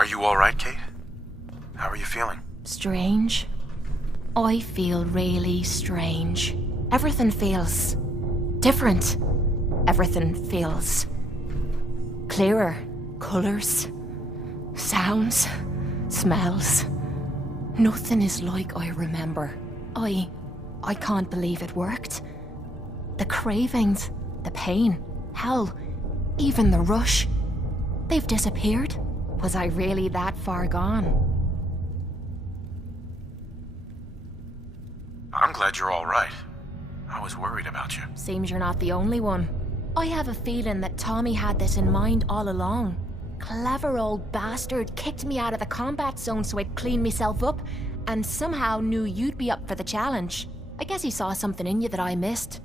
Are you alright, Cait? How are you feeling? Strange. I feel really strange. Everything feels different. Everything feels clearer. Colours, sounds, smells. Nothing is like I remember. I can't believe it worked. The cravings, the pain, hell, even the rush. They've disappeared. Was I really that far gone? I'm glad you're alright. I was worried about you. Seems you're not the only one. I have a feeling that Tommy had this in mind all along. Clever old bastard kicked me out of the combat zone so I'd clean myself up, and somehow knew you'd be up for the challenge. I guess he saw something in you that I missed.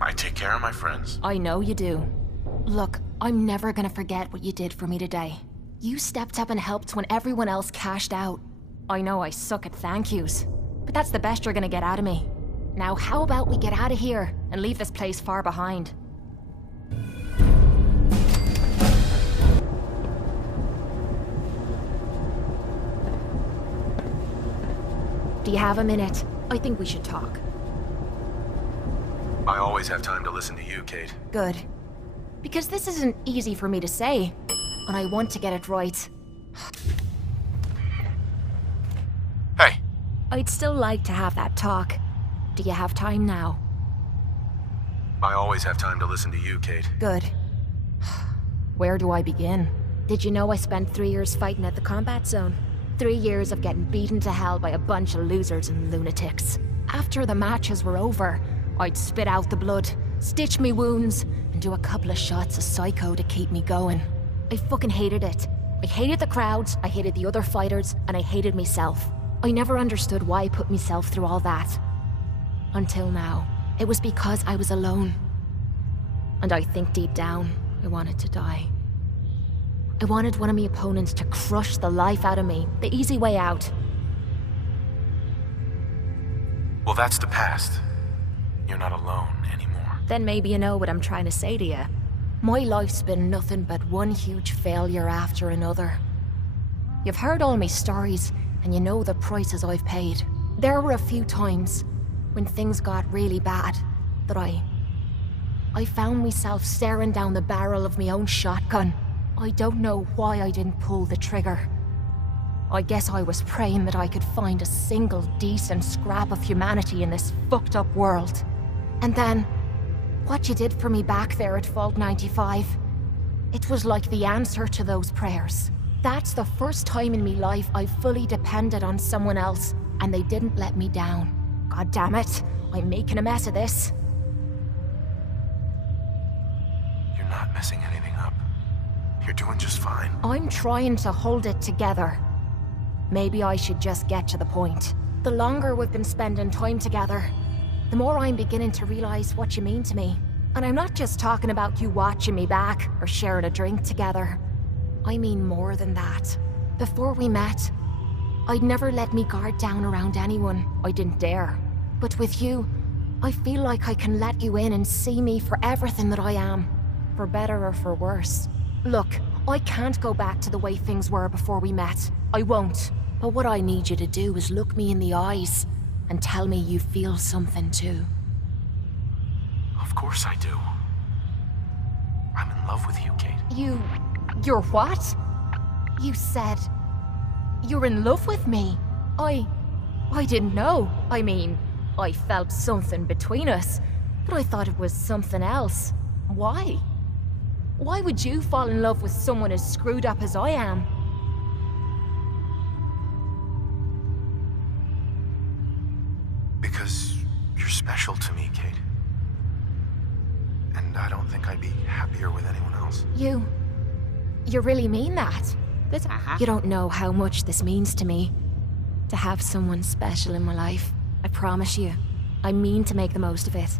I take care of my friends. I know you do. Look, I'm never gonna forget what you did for me today. You stepped up and helped when everyone else cashed out. I know I suck at thank yous, but that's the best you're gonna get out of me. Now how about we get out of here and leave this place far behind? Do you have a minute? I think we should talk. I always have time to listen to you, Cait. Good. Because this isn't easy for me to say, and I want to get it right. Hey. I'd still like to have that talk. Do you have time now? I always have time to listen to you, Cait. Good. Where do I begin? Did you know I spent 3 years fighting at the combat zone? 3 years of getting beaten to hell by a bunch of losers and lunatics. After the matches were over, I'd spit out the blood, stitch me wounds, and do a couple of shots of psycho to keep me going. I fucking hated it. I hated the crowds, I hated the other fighters, and I hated myself. I never understood why I put myself through all that. Until now. It was because I was alone. And I think deep down, I wanted to die. I wanted one of my opponents to crush the life out of me, the easy way out. Well, that's the past. You're not alone anymore. Then maybe you know what I'm trying to say to you. My life's been nothing but one huge failure after another. You've heard all my stories, and you know the prices I've paid. There were a few times when things got really bad that I found myself staring down the barrel of my own shotgun. I don't know why I didn't pull the trigger. I guess I was praying that I could find a single decent scrap of humanity in this fucked up world. And then, what you did for me back there at Vault 95, it was like the answer to those prayers. That's the first time in me life I fully depended on someone else, and they didn't let me down. God damn it, I'm making a mess of this. You're not messing anything up. You're doing just fine. I'm trying to hold it together. Maybe I should just get to the point. The longer we've been spending time together, the more I'm beginning to realize what you mean to me. And I'm not just talking about you watching me back or sharing a drink together. I mean more than that. Before we met, I'd never let me guard down around anyone. I didn't dare. But with you, I feel like I can let you in and see me for everything that I am. For better or for worse. Look, I can't go back to the way things were before we met. I won't. But what I need you to do is look me in the eyes and tell me you feel something too. Of course I do. I'm in love with you, Cait. You're what? You said you're in love with me. I didn't know. I mean, I felt something between us, but I thought it was something else. Why? Why would you fall in love with someone as screwed up as I am? Because you're special to me, Cait. And I don't think I'd be happier with anyone else. You really mean that? You don't know how much this means to me. To have someone special in my life. I promise you. I mean to make the most of it.